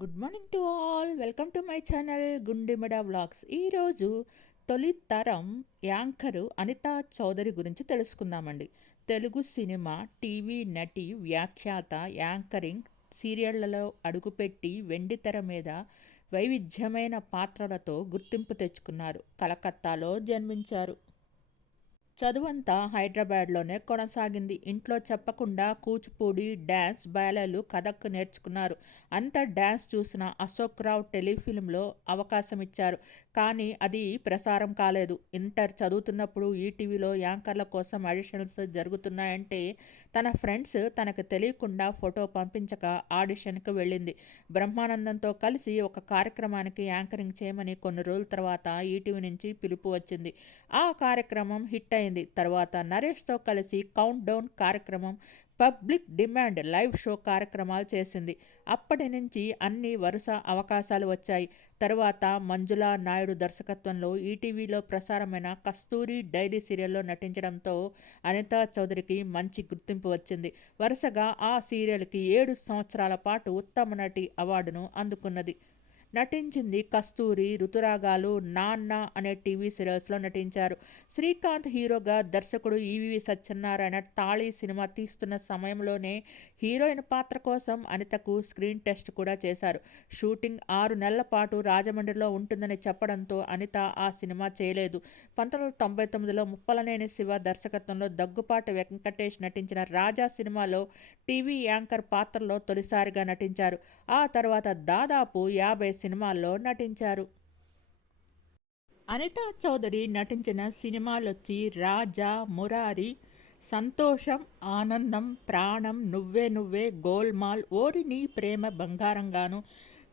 Good morning to all. Welcome to my channel Gundimada vlogs. ఈరోజు తొలి తరం యాంకరు అనితా చౌదరి గురించి తెలుసుకుందామండి. తెలుగు సినిమా, టీవీ నటి, వ్యాఖ్యాత, యాంకరింగ్, సీరియళ్లలో అడుగుపెట్టి వెండితెర మీద వైవిధ్యమైన పాత్రలతో గుర్తింపు తెచ్చుకున్నారు. కలకత్తాలో జన్మించారు. చదువంతా హైదరాబాద్లోనే కొనసాగింది. ఇంట్లో చెప్పకుండా కూచిపూడి, డ్యాన్స్, బయాలలు, కథక్ నేర్చుకున్నారు. అంత డ్యాన్స్ చూసిన అశోక్ రావు టెలిఫిల్మ్లో అవకాశం ఇచ్చారు. కానీ అది ప్రసారం కాలేదు. ఇంటర్ చదువుతున్నప్పుడు ఈటీవీలో యాంకర్ల కోసం ఆడిషన్స్ జరుగుతున్నాయంటే తన ఫ్రెండ్స్ తనకు తెలియకుండా ఫోటో పంపించక ఆడిషన్కి వెళ్ళింది. బ్రహ్మానందంతో కలిసి ఒక కార్యక్రమానికి యాంకరింగ్ చేయమని కొన్ని రోజుల తర్వాత ఈటీవీ నుంచి పిలుపు వచ్చింది. ఆ కార్యక్రమం హిట్ అయింది. తర్వాత నరేష్తో కలిసి కౌంట్ డౌన్ కార్యక్రమం, పబ్లిక్ డిమాండ్ లైవ్ షో కార్యక్రమాలు చేసింది. అప్పటి నుంచి అన్ని వరుస అవకాశాలు వచ్చాయి. తరువాత మంజులా నాయుడు దర్శకత్వంలో ఈటీవీలో ప్రసారమైన కస్తూరి డైరీ సీరియల్లో నటించడంతో అనితా చౌదరికి మంచి గుర్తింపు వచ్చింది. వరుసగా ఆ సీరియల్కి 7 సంవత్సరాల పాటు ఉత్తమ నటి అవార్డును అందుకున్నది. నటించింది కస్తూరి, ఋతురాగాలు, నాన్న అనే టీవీ సీరియల్స్లో నటించారు. శ్రీకాంత్ హీరోగా దర్శకుడు ఈవీవి సత్యనారాయణ తాళి సినిమా తీస్తున్న సమయంలోనే హీరోయిన్ పాత్ర కోసం అనితకు స్క్రీన్ టెస్ట్ కూడా చేశారు. షూటింగ్ 6 నెలల పాటు రాజమండ్రిలో ఉంటుందని చెప్పడంతో అనిత ఆ సినిమా చేయలేదు. 1999లో ముప్పలనేని శివ దర్శకత్వంలో దగ్గుపాటి వెంకటేష్ నటించిన రాజా సినిమాలో టీవీ యాంకర్ పాత్రలో తొలిసారిగా నటించారు. ఆ తర్వాత దాదాపు 50 సినిమాల్లో నటించారు. అనితా చౌదరి నటించిన సినిమాలొచ్చి రాజా, మురారి, సంతోషం, ఆనందం, ప్రాణం, నువ్వే నువ్వే, గోల్మాల్, ఓరి నీ ప్రేమ బంగారంగాను,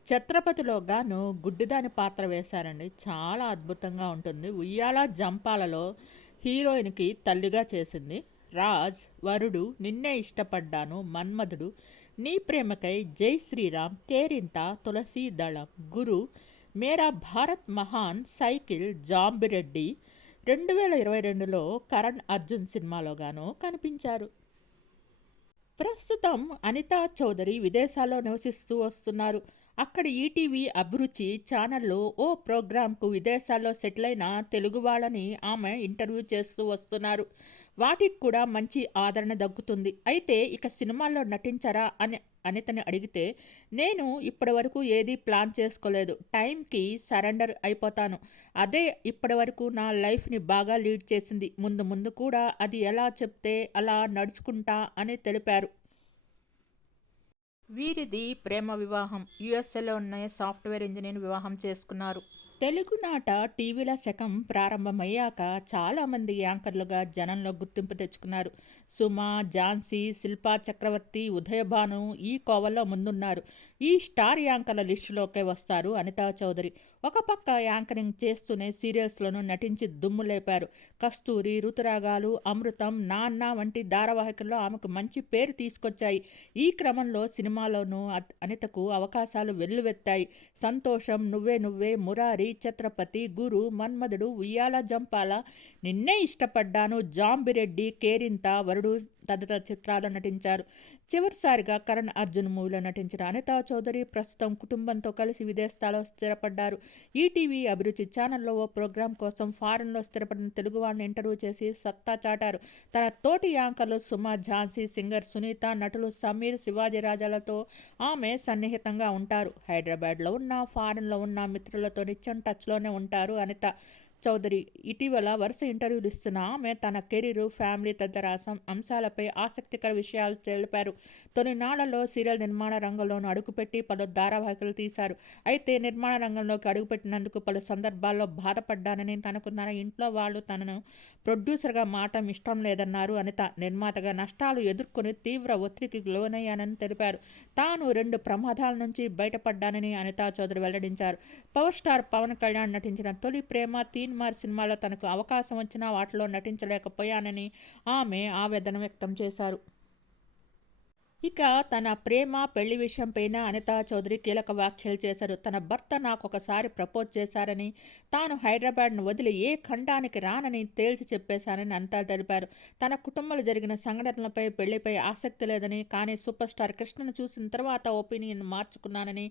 ఛత్రపతిలో గాను గుడ్డిదాని పాత్ర వేశారండి. చాలా అద్భుతంగా ఉంటుంది. ఉయ్యాల జంపాలలో హీరోయిన్కి తల్లిగా చేసింది. రాజ్, వరుడు, నిన్నే ఇష్టపడ్డాను, మన్మధుడు, నీ ప్రేమకై, జై శ్రీరామ్, కేరింత, తులసీ దళం, గురు, మేరా భారత్ మహాన్, సైకిల్, జాంబిరెడ్డి, 2022లో కరణ్ అర్జున్ సినిమాలో గాను కనిపించారు. ప్రస్తుతం అనితా చౌదరి విదేశాల్లో నివసిస్తూ వస్తున్నారు. అక్కడ ఈటీవీ అభిరుచి ఛానల్లో ఓ ప్రోగ్రాంకు విదేశాల్లో సెటిల్ అయిన తెలుగు వాళ్ళని ఆమె ఇంటర్వ్యూ చేస్తూ వస్తున్నారు. వాటికి కూడా మంచి ఆదరణ దక్కుతుంది. అయితే ఇక సినిమాల్లో నటించరా అని అనితని అడిగితే, నేను ఇప్పటి వరకు ఏది ప్లాన్ చేసుకోలేదు, టైంకి సరెండర్ అయిపోతాను, అదే ఇప్పటి వరకు నా లైఫ్ని బాగా లీడ్ చేసింది, ముందు ముందు కూడా అది ఎలా చెప్తే అలా నడుచుకుంటా అని తెలిపారు. వీరిది ప్రేమ వివాహం. యుఎస్ఏలో ఉన్న సాఫ్ట్వేర్ ఇంజనీర్ వివాహం చేసుకున్నారు. తెలుగునాట టీవీల శకం ప్రారంభమయ్యాక చాలామంది యాంకర్లుగా జనంలో గుర్తింపు తెచ్చుకున్నారు. సుమ, ఝాన్సీ, శిల్పా చక్రవర్తి, ఉదయభాను ఈ కోవల్లో ముందున్నారు. ఈ స్టార్ యాంకర్ల లిస్టులోకే వస్తారు అనితా చౌదరి. ఒక పక్క యాంకరింగ్ చేస్తూనే సీరియల్స్లోనూ నటించి దుమ్ము లేపారు. కస్తూరి, ఋతురాగాలు, అమృతం, నాన్న వంటి ధారావాహికల్లో ఆమెకు మంచి పేరు తీసుకొచ్చాయి. ఈ క్రమంలో సినిమాలోనూ అనితకు అవకాశాలు వెల్లువెత్తాయి. సంతోషం, నువ్వే నువ్వే, మురారి, ఛత్రపతి, గురు, మన్మధుడు, ఉయ్యాల జంపాల, నిన్నే ఇష్టపడ్డాను, జాంబిరెడ్డి, కేరింత, వరుడు తదితర చిత్రాల్లో నటించారు. చివరిసారిగా కరణ్ అర్జున్ మూవీలో నటించిన అనితా చౌదరి ప్రస్తుతం కుటుంబంతో కలిసి విదేశాల్లో స్థిరపడ్డారు. ఈటీవీ అభిరుచి ఛానల్లో ఓ ప్రోగ్రాం కోసం ఫారెన్లో స్థిరపడిన తెలుగు వారిని ఇంటర్వ్యూ చేసి సత్తా చాటారు. తన తోటి యాంకర్లు సుమ, ఝాన్సీ, సింగర్ సునీత, నటులు సమీర్, శివాజీ రాజాలతో ఆమె సన్నిహితంగా ఉంటారు. హైదరాబాద్లో ఉన్న, ఫారెన్లో ఉన్న మిత్రులతో నిత్యం టచ్లోనే ఉంటారు అనిత చౌదరి. ఇటీవల వరుస ఇంటర్వ్యూలు ఇస్తున్న ఆమె తన కెరీర్, ఫ్యామిలీ తదితర అంశాలపై ఆసక్తికర విషయాలు తెలిపారు. తొలినాళ్లలో సీరియల్ నిర్మాణ రంగంలోనూ అడుగుపెట్టి పలు ధారావాహికలు తీశారు. అయితే నిర్మాణ రంగంలోకి అడుగుపెట్టినందుకు పలు సందర్భాల్లో బాధపడ్డానని, తనకు తన ఇంట్లో వాళ్ళు తనను ప్రొడ్యూసర్గా మాటం ఇష్టం లేదన్నారు అనిత. నిర్మాతగా నష్టాలు ఎదుర్కొని తీవ్ర ఒత్తిడికి లోనయ్యానని తెలిపారు. తాను 2 ప్రమాదాల నుంచి బయటపడ్డానని అనితా చౌదరి వెల్లడించారు. పవర్ స్టార్ పవన్ కళ్యాణ్ నటించిన తొలి ప్రేమ, తీన్మార్ సినిమాలో తనకు అవకాశం వచ్చినా వాటిలో నటించలేకపోయానని ఆమె ఆవేదన వ్యక్తం చేశారు. ఇక తన ప్రేమ పెళ్లి విషయంపైన అనితా చౌదరి కీలక వ్యాఖ్యలు చేశారు. తన భర్త నాకొకసారి ప్రపోజ్ చేశారని, తాను హైదరాబాద్ను వదిలి ఏ ఖండానికి రానని తేల్చి చెప్పేశానని అనిత తెలిపారు. తన కుటుంబంలో జరిగిన సంఘటనలపై పెళ్లిపై ఆసక్తి లేదని, కానీ సూపర్ స్టార్ కృష్ణను చూసిన తర్వాత ఒపీనియన్ మార్చుకున్నానని,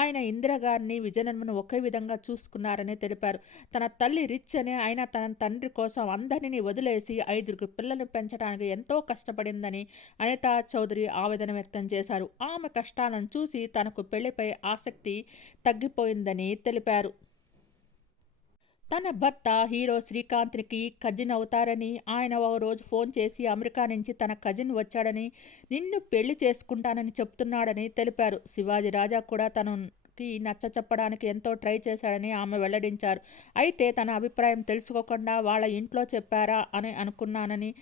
ఆయన ఇందిరాగారిని విజయనగరంను ఒకే విధంగా చూసుకున్నారని తెలిపారు. తన తల్లి రిచ్ అని, అయినా తన తండ్రి కోసం అందరినీ వదిలేసి 5 పిల్లలను పెంచడానికి ఎంతో కష్టపడిందని అనితా చౌదరి ఆవేదన వ్యక్తం చేశారు. ఆమె కష్టాలను చూసి తనకు పెళ్లిపై ఆసక్తి తగ్గిపోయిందని తెలిపారు. తన భర్త హీరో శ్రీకాంత్కి కజిన్ అవుతారని, ఆయన ఓ రోజు ఫోన్ చేసి అమెరికా నుంచి తన కజిన్ వచ్చాడని, నిన్ను పెళ్లి చేసుకుంటానని చెప్తున్నాడని తెలిపారు. శివాజీ రాజా కూడా తనకి నచ్చ చెప్పడానికి ఎంతో ట్రై చేశాడని ఆమె వెల్లడించారు. అయితే తన అభిప్రాయం తెలుసుకోకుండా వాళ్ళ ఇంట్లో చెప్పారా అని అనుకున్నానని,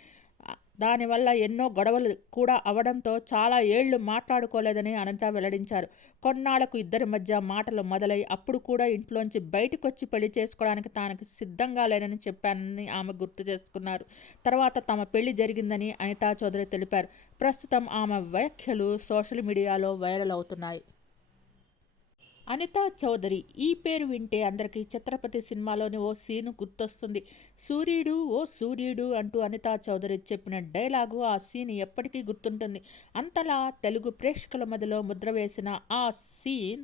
దానివల్ల ఎన్నో గొడవలు కూడా అవడంతో చాలా ఏళ్లు మాట్లాడుకోలేదని అనిత వెల్లడించారు. కొన్నాళ్లకు ఇద్దరి మధ్య మాటలు మొదలై అప్పుడు కూడా ఇంట్లోంచి బయటకొచ్చి పెళ్లి చేసుకోవడానికి తానికి సిద్ధంగా లేనని చెప్పానని ఆమె గుర్తు చేసుకున్నారు. తర్వాత తమ పెళ్లి జరిగిందని అనితా చౌదరి తెలిపారు. ప్రస్తుతం ఆమె వ్యాఖ్యలు సోషల్ మీడియాలో వైరల్ అవుతున్నాయి. అనితా చౌదరి ఈ పేరు వింటే అందరికీ ఛత్రపతి సినిమాలోని ఓ సీను గుర్తొస్తుంది. సూర్యుడు ఓ సూర్యుడు అంటూ అనితా చౌదరి చెప్పిన డైలాగు ఆ సీన్ ఎప్పటికీ గుర్తుంటుంది. అంతలా తెలుగు ప్రేక్షకుల మధ్యలో ముద్ర వేసిన ఆ సీన్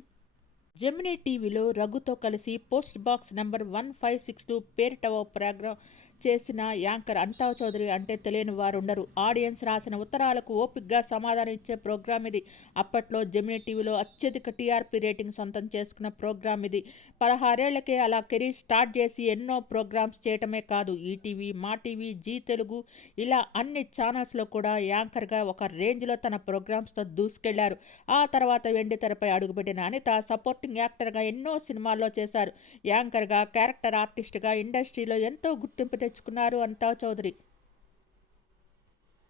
జెమినీ టీవీలో రఘుతో కలిసి పోస్ట్ బాక్స్ నంబర్ 1562 పేరిట ఓ ప్రోగ్రాం చేసిన యాంకర్ అనితా చౌదరి అంటే తెలియని వారుండరు. ఆడియన్స్ రాసిన ఉత్తరాలకు ఓపిగ్గా సమాధానం ఇచ్చే ప్రోగ్రాం ఇది. అప్పట్లో జెమినీ టీవీలో అత్యధిక టీఆర్పీ రేటింగ్ సొంతం చేసుకున్న ప్రోగ్రాం ఇది. 16 ఏళ్లకే అలా కెరీర్ స్టార్ట్ చేసి ఎన్నో ప్రోగ్రామ్స్ చేయటమే కాదు, ఈటీవీ, మా టీవీ, జీ తెలుగు ఇలా అన్ని ఛానల్స్లో కూడా యాంకర్గా ఒక రేంజ్లో తన ప్రోగ్రామ్స్తో దూసుకెళ్లారు. ఆ తర్వాత వెండి తెరపై అడుగుపెట్టిన అనిత సపోర్టింగ్ యాక్టర్గా ఎన్నో సినిమాల్లో చేశారు. యాంకర్గా, క్యారెక్టర్ ఆర్టిస్ట్గా ఇండస్ట్రీలో ఎంతో గుర్తింపు తెచ్చుకున్నారు అనితా చౌదరి.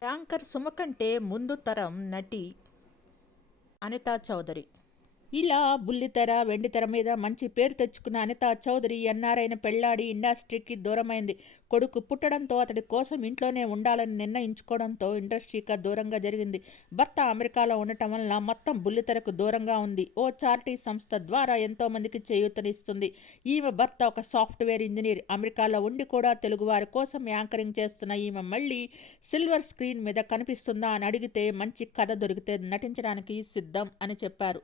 యాంకర్ సుమ కంటే ముందు తరం నటి అనితా చౌదరి. ఇలా బుల్లితెర, వెండితెర మీద మంచి పేరు తెచ్చుకున్న అనితా చౌదరి ఎన్ఆర్ఐని పెళ్లాడి ఇండస్ట్రీకి దూరమైంది. కొడుకు పుట్టడంతో అతడి కోసం ఇంట్లోనే ఉండాలని నిర్ణయించుకోవడంతో ఇండస్ట్రీకి దూరంగా జరిగింది. భర్త అమెరికాలో ఉండటం వల్ల మొత్తం బుల్లితెరకు దూరంగా ఉంది. ఓ చారిటీ సంస్థ ద్వారా ఎంతో మందికి చేయూతనిస్తుంది. ఈమె భర్త ఒక సాఫ్ట్వేర్ ఇంజనీర్. అమెరికాలో ఉండి కూడా తెలుగువారి కోసం యాంకరింగ్ చేస్తున్న ఈమె మళ్ళీ సిల్వర్ స్క్రీన్ మీద కనిపిస్తుందా అని అడిగితే మంచి కథ దొరికితే నటించడానికి సిద్ధం అని చెప్పారు.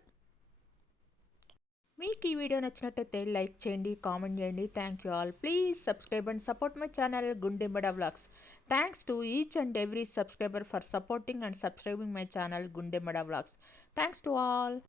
మీకు ఈ వీడియో నచ్చినట్టయితే లైక్ చేయండి, కామెంట్ చేయండి. Thank you all. Please subscribe and support my channel Gundembada vlogs. Thanks to each and every subscriber for supporting and subscribing my channel Gundembada vlogs. Thanks to all.